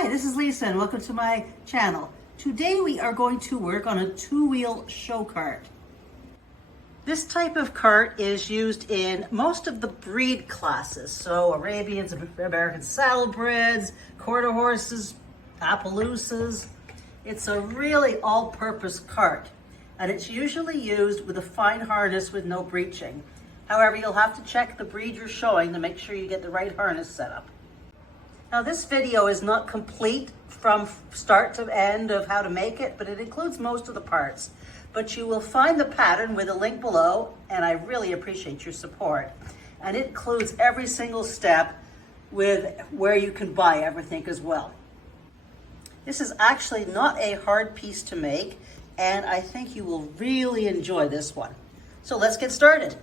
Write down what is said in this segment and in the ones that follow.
Hi, this is Lisa and welcome to my channel. Today we are going to work on a two-wheel show cart. This type of cart is used in most of the breed classes. So Arabians, American saddlebreds, quarter horses, Appaloosas. It's a really all-purpose cart and it's usually used with a fine harness with no breeching. However, you'll have to check the breed you're showing to make sure you get the right harness set up. Now this video is not complete from start to end of how to make it, but it includes most of the parts. But you will find the pattern with a link below, and I really appreciate your support. And it includes every single step with where you can buy everything as well. This is actually not a hard piece to make, and I think you will really enjoy this one. So let's get started.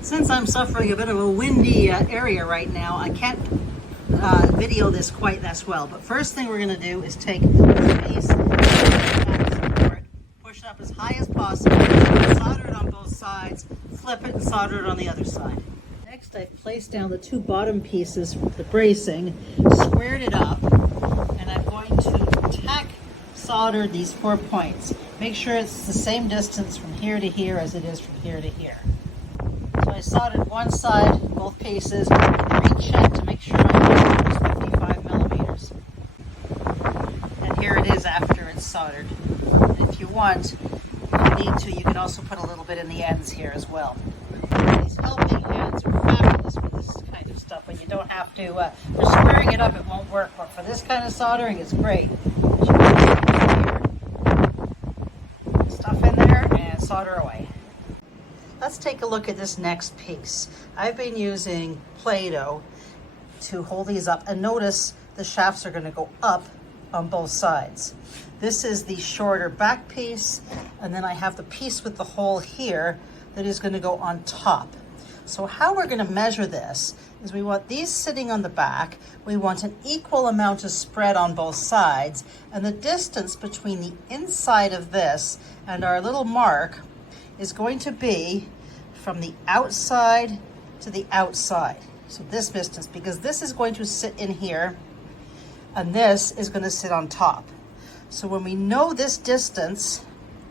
Since I'm suffering a bit of a windy area right now, I can't video this quite as well. But first thing we're going to do is take this piece, push it up as high as possible, solder it on both sides, flip it and solder it on the other side. Next, I've placed down the two bottom pieces for the bracing, squared it up, and I'm going to tack solder these 4 points. Make sure it's the same distance from here to here as it is from here to here. So I soldered one side, both pieces, recheck to make sure my solder is 55 millimeters. And here it is after it's soldered. And if you want, if you need to, you can also put a little bit in the ends here as well. These helping hands are fabulous for this kind of stuff when you don't have to, for squaring it up it won't work, but for this kind of soldering it's great. Stuff in there and solder away. Let's take a look at this next piece. I've been using Play-Doh to hold these up, and notice the shafts are going to go up on both sides. This is the shorter back piece, and then I have the piece with the hole here that is going to go on top. So how we're going to measure this is we want these sitting on the back, we want an equal amount of spread on both sides, and the distance between the inside of this and our little mark is going to be from the outside to the outside. So this distance, because this is going to sit in here and this is going to sit on top. So when we know this distance,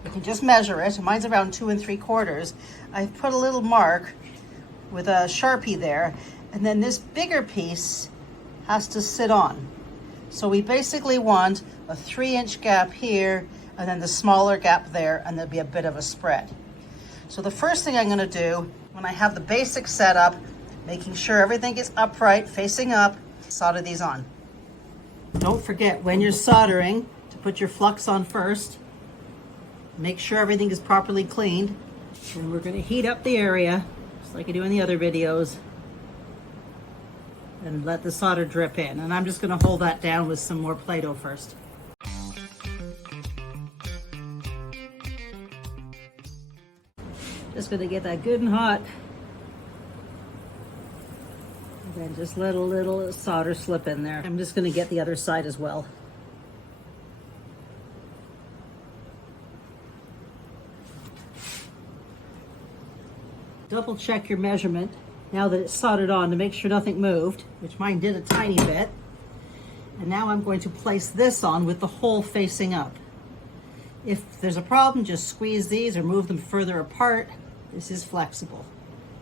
we can just measure it. Mine's around 2 3/4. I've put a little mark with a Sharpie there, and then this bigger piece has to sit on. So we basically want a 3-inch gap here and then the smaller gap there, and there'll be a bit of a spread. So the first thing I'm going to do when I have the basic set up, making sure everything is upright, facing up, solder these on. Don't forget when you're soldering to put your flux on first. Make sure everything is properly cleaned. And we're going to heat up the area, just like I do in the other videos, and let the solder drip in. And I'm just going to hold that down with some more Play-Doh first. Just going to get that good and hot. And then just let a little solder slip in there. I'm just going to get the other side as well. Double check your measurement now that it's soldered on to make sure nothing moved, which mine did a tiny bit. And now I'm going to place this on with the hole facing up. If there's a problem, just squeeze these or move them further apart. This is flexible.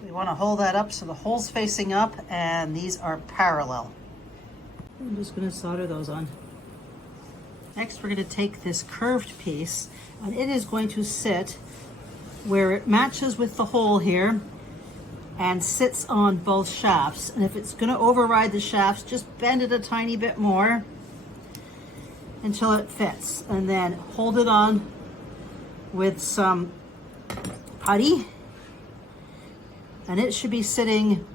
We want to hold that up so the hole's facing up and these are parallel. I'm just going to solder those on. Next, we're going to take this curved piece and it is going to sit where it matches with the hole here and sits on both shafts. And if it's going to override the shafts, just bend it a tiny bit more until it fits, and then hold it on with some putty, and it should be sitting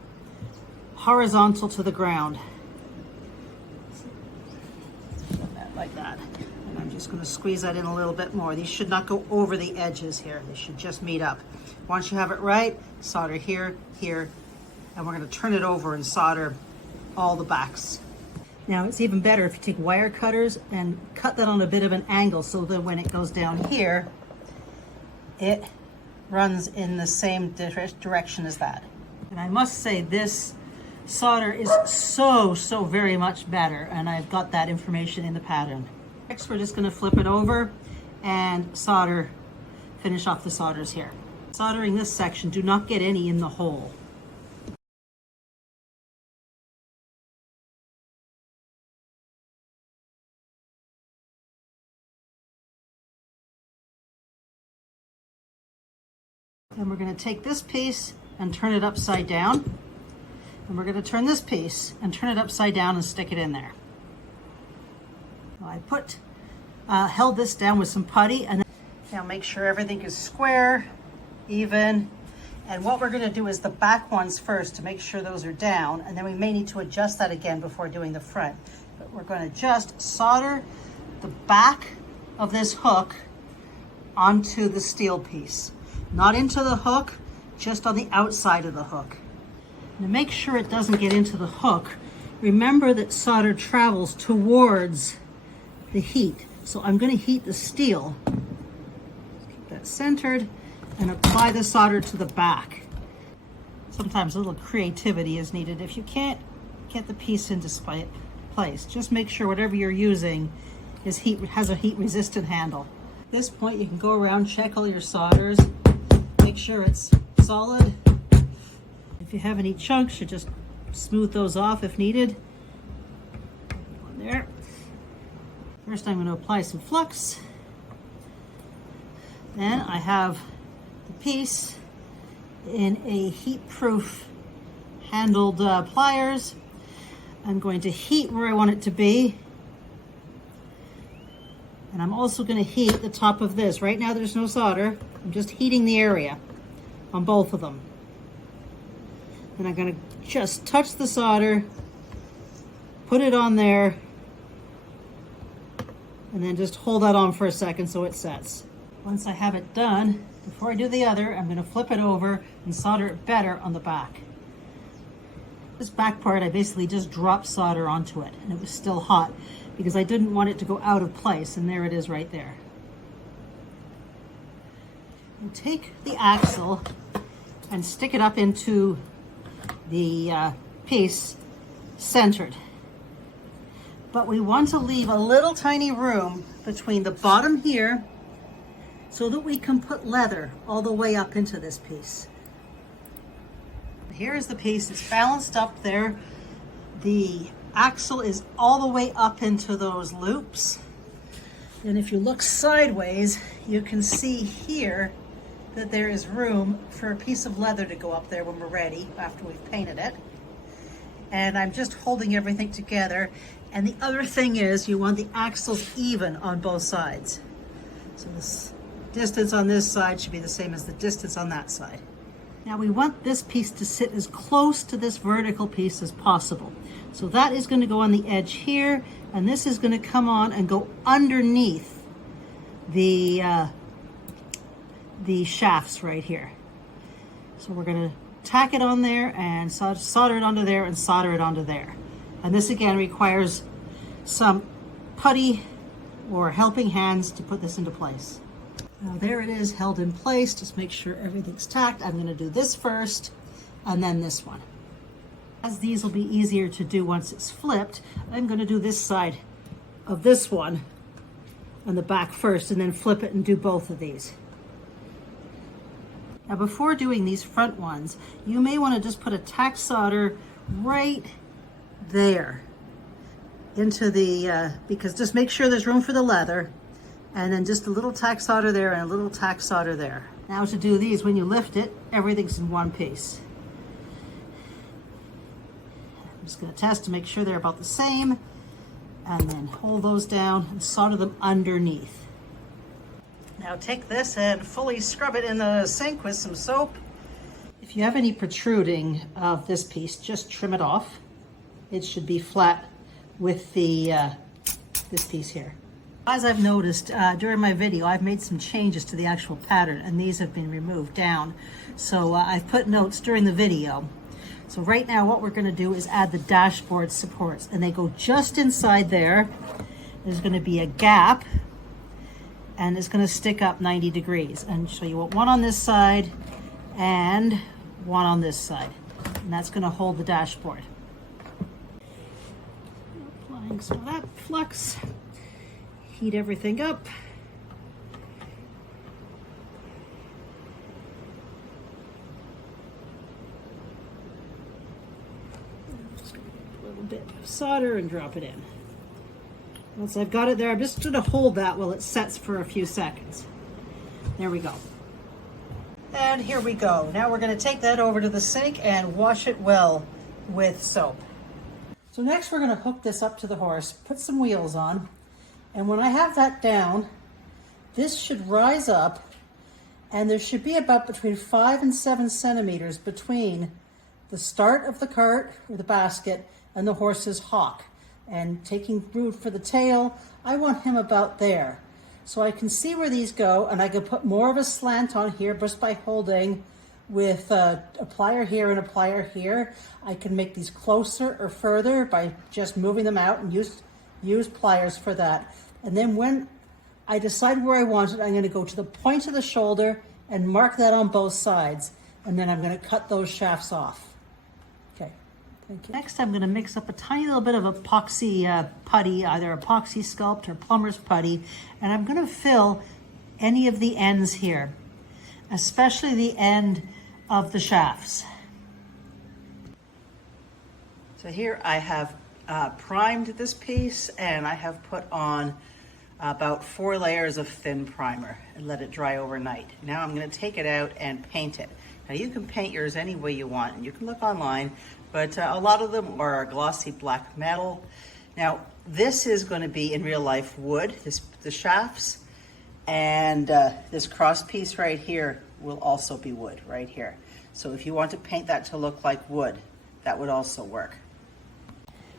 horizontal to the ground. Like that. And I'm just going to squeeze that in a little bit more. These should not go over the edges here. They should just meet up. Once you have it right, solder here, here, and we're going to turn it over and solder all the backs. Now it's even better if you take wire cutters and cut that on a bit of an angle so that when it goes down here, it runs in the same direction as that. And I must say this solder is so very much better, and I've got that information in the pattern. Next, we're just going to flip it over and solder, finish off the solders here. Soldering this section, do not get any in the hole. Then we're going to take this piece and turn it upside down. And we're going to turn this piece and turn it upside down and stick it in there. I held this down with some putty, and now make sure everything is square, even. And what we're going to do is the back ones first to make sure those are down, and then we may need to adjust that again before doing the front. But we're going to just solder the back of this hook onto the steel piece. Not into the hook, just on the outside of the hook. Now make sure it doesn't get into the hook. Remember that solder travels towards the heat. So I'm going to heat the steel. Keep that centered and apply the solder to the back. Sometimes a little creativity is needed. If you can't get the piece into place, just make sure whatever you're using has a heat resistant handle. At this point, you can go around, check all your solders, make sure it's solid. If you have any chunks, you just smooth those off if needed. One there. First, I'm going to apply some flux. Then I have the piece in a heat-proof handled pliers. I'm going to heat where I want it to be. And I'm also going to heat the top of this. Right now there's no solder. I'm just heating the area on both of them. And I'm going to just touch the solder, put it on there, and then just hold that on for a second so it sets. Once I have it done, before I do the other, I'm going to flip it over and solder it better on the back. This back part, I basically just dropped solder onto it, and it was still hot because I didn't want it to go out of place, and there it is right there. You take the axle and stick it up into the piece centered. But we want to leave a little tiny room between the bottom here so that we can put leather all the way up into this piece. Here is the piece. It's balanced up there. The axle is all the way up into those loops. And if you look sideways, you can see here that there is room for a piece of leather to go up there when we're ready, after we've painted it. And I'm just holding everything together. And the other thing is, you want the axles even on both sides. So this distance on this side should be the same as the distance on that side. Now we want this piece to sit as close to this vertical piece as possible. So that is going to go on the edge here, and this is going to come on and go underneath the shafts right here. So we're going to tack it on there and solder it onto there and solder it onto there. And this again requires some putty or helping hands to put this into place. Now there it is, held in place. Just make sure everything's tacked. I'm going to do this first and then this one. As these will be easier to do once it's flipped, I'm going to do this side of this one on the back first and then flip it and do both of these. Now before doing these front ones, you may want to just put a tack solder right there into the, because just make sure there's room for the leather, and then just a little tack solder there and a little tack solder there. Now to do these, when you lift it, everything's in one piece. I'm just going to test to make sure they're about the same, and then hold those down and solder them underneath. Now take this and fully scrub it in the sink with some soap. If you have any protruding of this piece, just trim it off. It should be flat with the this piece here. As I've noticed during my video, I've made some changes to the actual pattern, and these have been removed down. So I've put notes during the video. So right now what we're going to do is add the dashboard supports, and they go just inside there. There's going to be a gap, and it's going to stick up 90 degrees. And so you want one on this side and one on this side, and that's going to hold the dashboard. Applying some of that flux. Heat everything up. Just gonna get a little bit of solder and drop it in. Once I've got it there, I'm just gonna hold that while it sets for a few seconds. There we go. And here we go. Now we're gonna take that over to the sink and wash it well with soap. So next we're gonna hook this up to the horse, put some wheels on, and when I have that down, this should rise up, and there should be about between 5 and 7 centimeters between the start of the cart or the basket and the horse's hock. And taking root for the tail, I want him about there. So I can see where these go, and I can put more of a slant on here just by holding with a plier here and a plier here. I can make these closer or further by just moving them out and use pliers for that. And then when I decide where I want it, I'm going to go to the point of the shoulder and mark that on both sides. And then I'm going to cut those shafts off. Okay, thank you. Next, I'm going to mix up a tiny little bit of epoxy putty, either epoxy sculpt or plumber's putty. And I'm going to fill any of the ends here, especially the end of the shafts. So here I have primed this piece, and I have put on about 4 layers of thin primer and let it dry overnight. Now I'm going to take it out and paint it. Now you can paint yours any way you want, and you can look online, but a lot of them are glossy black metal. Now this is going to be in real life wood, the shafts, and this cross piece right here will also be wood right here. So if you want to paint that to look like wood, that would also work.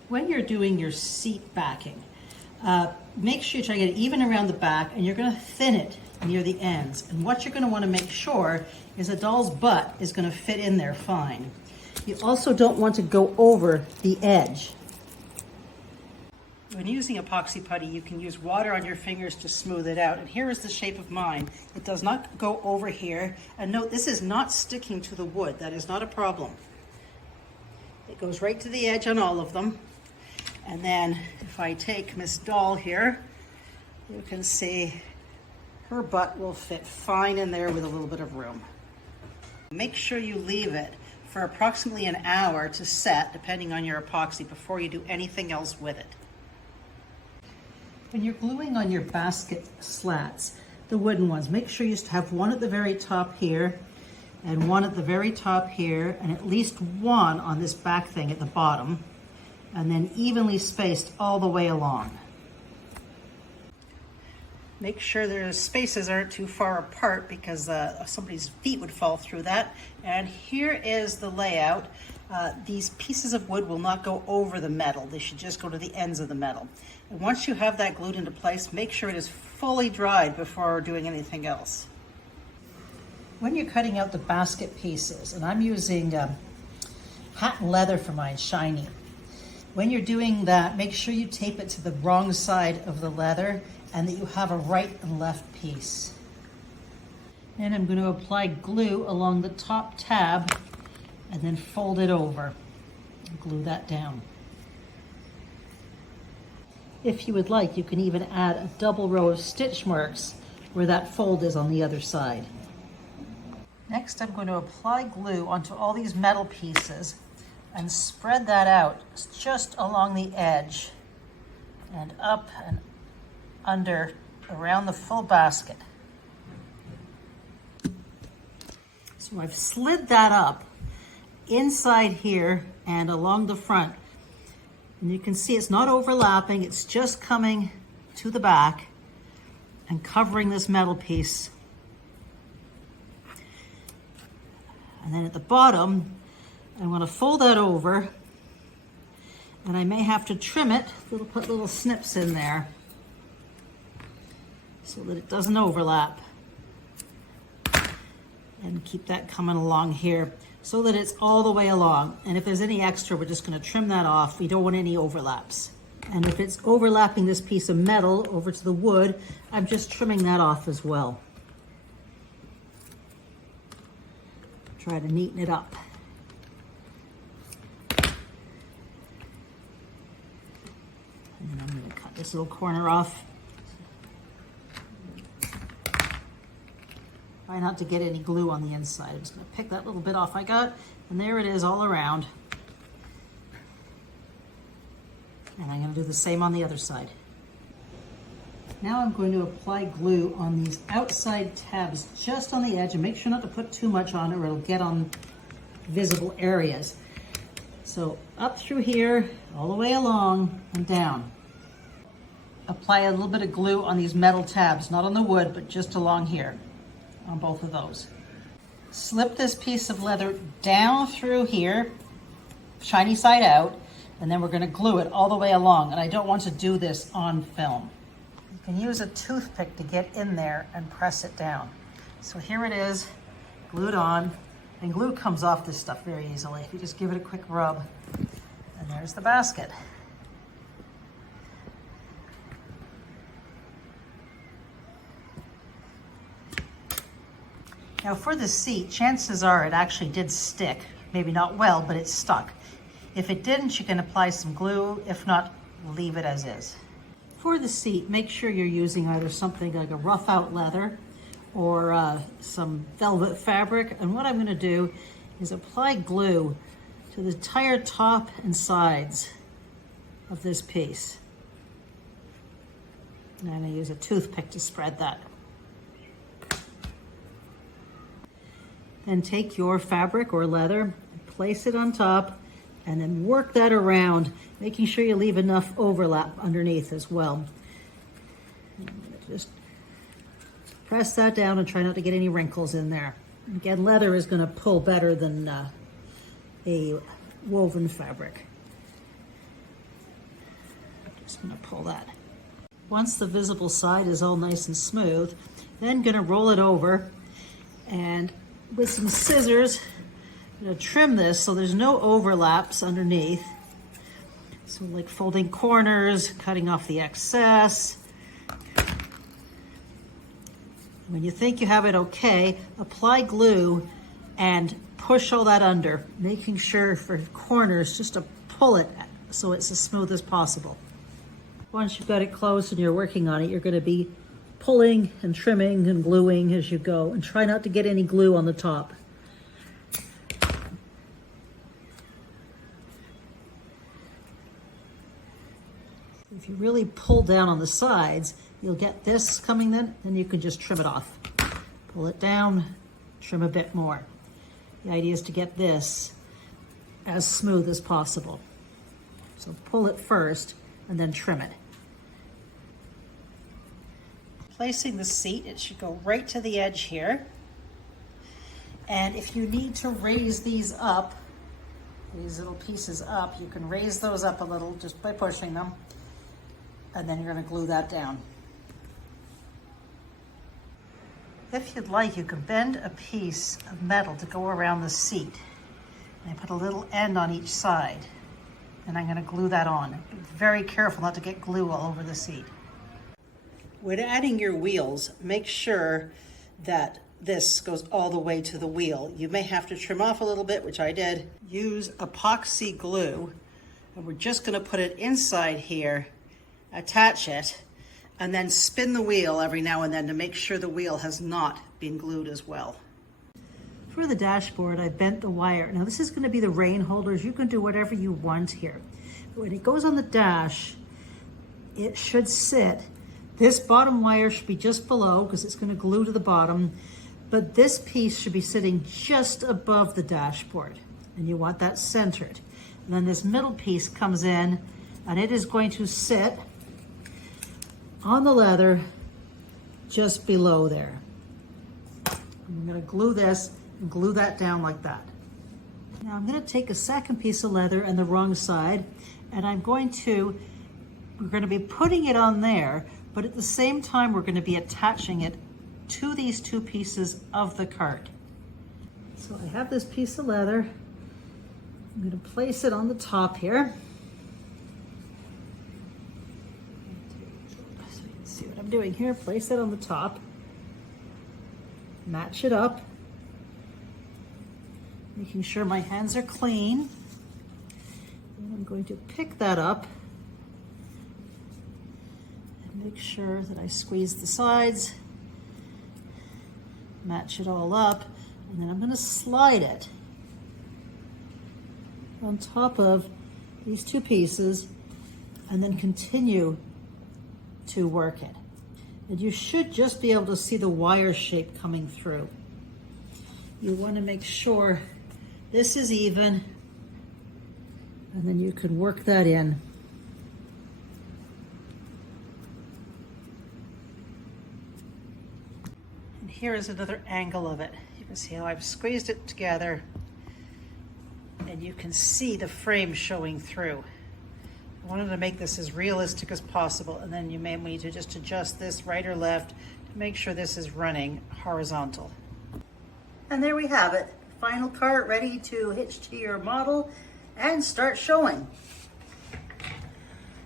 When you're doing your seat backing, make sure you try to get it even around the back, and you're going to thin it near the ends. And what you're going to want to make sure is a doll's butt is going to fit in there fine. You also don't want to go over the edge. When using epoxy putty, you can use water on your fingers to smooth it out. And here is the shape of mine. It does not go over here. And note, this is not sticking to the wood. That is not a problem. It goes right to the edge on all of them. And then if I take Miss Doll here, you can see her butt will fit fine in there with a little bit of room. Make sure you leave it for approximately an hour to set, depending on your epoxy, before you do anything else with it. When you're gluing on your basket slats, the wooden ones, make sure you have one at the very top here and one at the very top here, and at least one on this back thing at the bottom, and then evenly spaced all the way along. Make sure their spaces aren't too far apart, because somebody's feet would fall through that. And here is the layout. These pieces of wood will not go over the metal. They should just go to the ends of the metal. And once you have that glued into place, make sure it is fully dried before doing anything else. When you're cutting out the basket pieces, and I'm using hat and leather for mine, shiny. When you're doing that, make sure you tape it to the wrong side of the leather and that you have a right and left piece. And I'm going to apply glue along the top tab and then fold it over and glue that down. If you would like, you can even add a double row of stitch marks where that fold is on the other side. Next, I'm going to apply glue onto all these metal pieces and spread that out just along the edge and up and under around the full basket. So I've slid that up inside here and along the front. And you can see it's not overlapping, it's just coming to the back and covering this metal piece. And then at the bottom, I'm going to fold that over, and I may have to trim it, put little snips in there so that it doesn't overlap. And keep that coming along here so that it's all the way along. And if there's any extra, we're just going to trim that off. We don't want any overlaps. And if it's overlapping this piece of metal over to the wood, I'm just trimming that off as well. Try to neaten it up. And this little corner off. Try not to get any glue on the inside. I'm just gonna pick that little bit off I got, and there it is all around. And I'm gonna do the same on the other side. Now I'm going to apply glue on these outside tabs just on the edge, and make sure not to put too much on or it'll get on visible areas. So up through here, all the way along and down. Apply a little bit of glue on these metal tabs, not on the wood, but just along here, on both of those. Slip this piece of leather down through here, shiny side out, and then we're gonna glue it all the way along. And I don't want to do this on film. You can use a toothpick to get in there and press it down. So here it is, glued on, and glue comes off this stuff very easily. If you just give it a quick rub, and there's the basket. Now for the seat, chances are it actually did stick. Maybe not well, but it stuck. If it didn't, you can apply some glue. If not, leave it as is. For the seat, make sure you're using either something like a rough out leather or some velvet fabric. And what I'm gonna do is apply glue to the entire top and sides of this piece. And I'm gonna use a toothpick to spread that. Then take your fabric or leather, place it on top, and then work that around, making sure you leave enough overlap underneath as well. Just press that down and try not to get any wrinkles in there. Again, leather is going to pull better than a woven fabric. Just going to pull that. Once the visible side is all nice and smooth, then going to roll it over, and with some scissors, I'm going to trim this so there's no overlaps underneath. So like folding corners, cutting off the excess. When you think you have it okay, apply glue and push all that under, making sure for corners just to pull it so it's as smooth as possible. Once you've got it closed and you're working on it, you're going to be pulling and trimming and gluing as you go, and try not to get any glue on the top. If you really pull down on the sides, you'll get this coming then you can just trim it off. Pull it down, trim a bit more. The idea is to get this as smooth as possible. So pull it first and then trim it. Placing the seat, it should go right to the edge here. And if you need to raise these up, these little pieces up, you can raise those up a little just by pushing them. And then you're going to glue that down. If you'd like, you can bend a piece of metal to go around the seat. And I put a little end on each side, and I'm going to glue that on. Be very careful not to get glue all over the seat. When adding your wheels, make sure that this goes all the way to the wheel. You may have to trim off a little bit, which I did. Use epoxy glue, and we're just going to put it inside here, attach it, and then spin the wheel every now and then to make sure the wheel has not been glued as well. For the dashboard, I bent the wire. Now this is going to be the rain holders. You can do whatever you want here. But when it goes on the dash, it should sit. This bottom wire should be just below because it's going to glue to the bottom, but this piece should be sitting just above the dashboard, and you want that centered. And then this middle piece comes in, and it is going to sit on the leather just below there. I'm going to glue this and glue that down like that. Now I'm going to take a second piece of leather and the wrong side, and we're going to be putting it on there, but at the same time we're going to be attaching it to these two pieces of the cart. So I have this piece of leather. I'm going to place it on the top here. So you can see what I'm doing here. Place it on the top. Match it up. Making sure my hands are clean. And I'm going to pick that up Make sure that I squeeze the sides, match it all up, and then I'm going to slide it on top of these two pieces and then continue to work it. And you should just be able to see the wire shape coming through. You want to make sure this is even, and then you can work that in. And here is another angle of it. You can see how I've squeezed it together, and you can see the frame showing through. I wanted to make this as realistic as possible, and then you may need to just adjust this right or left to make sure this is running horizontal. And there we have it. Final cart ready to hitch to your model and start showing.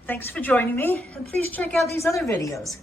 Thanks for joining me, and please check out these other videos.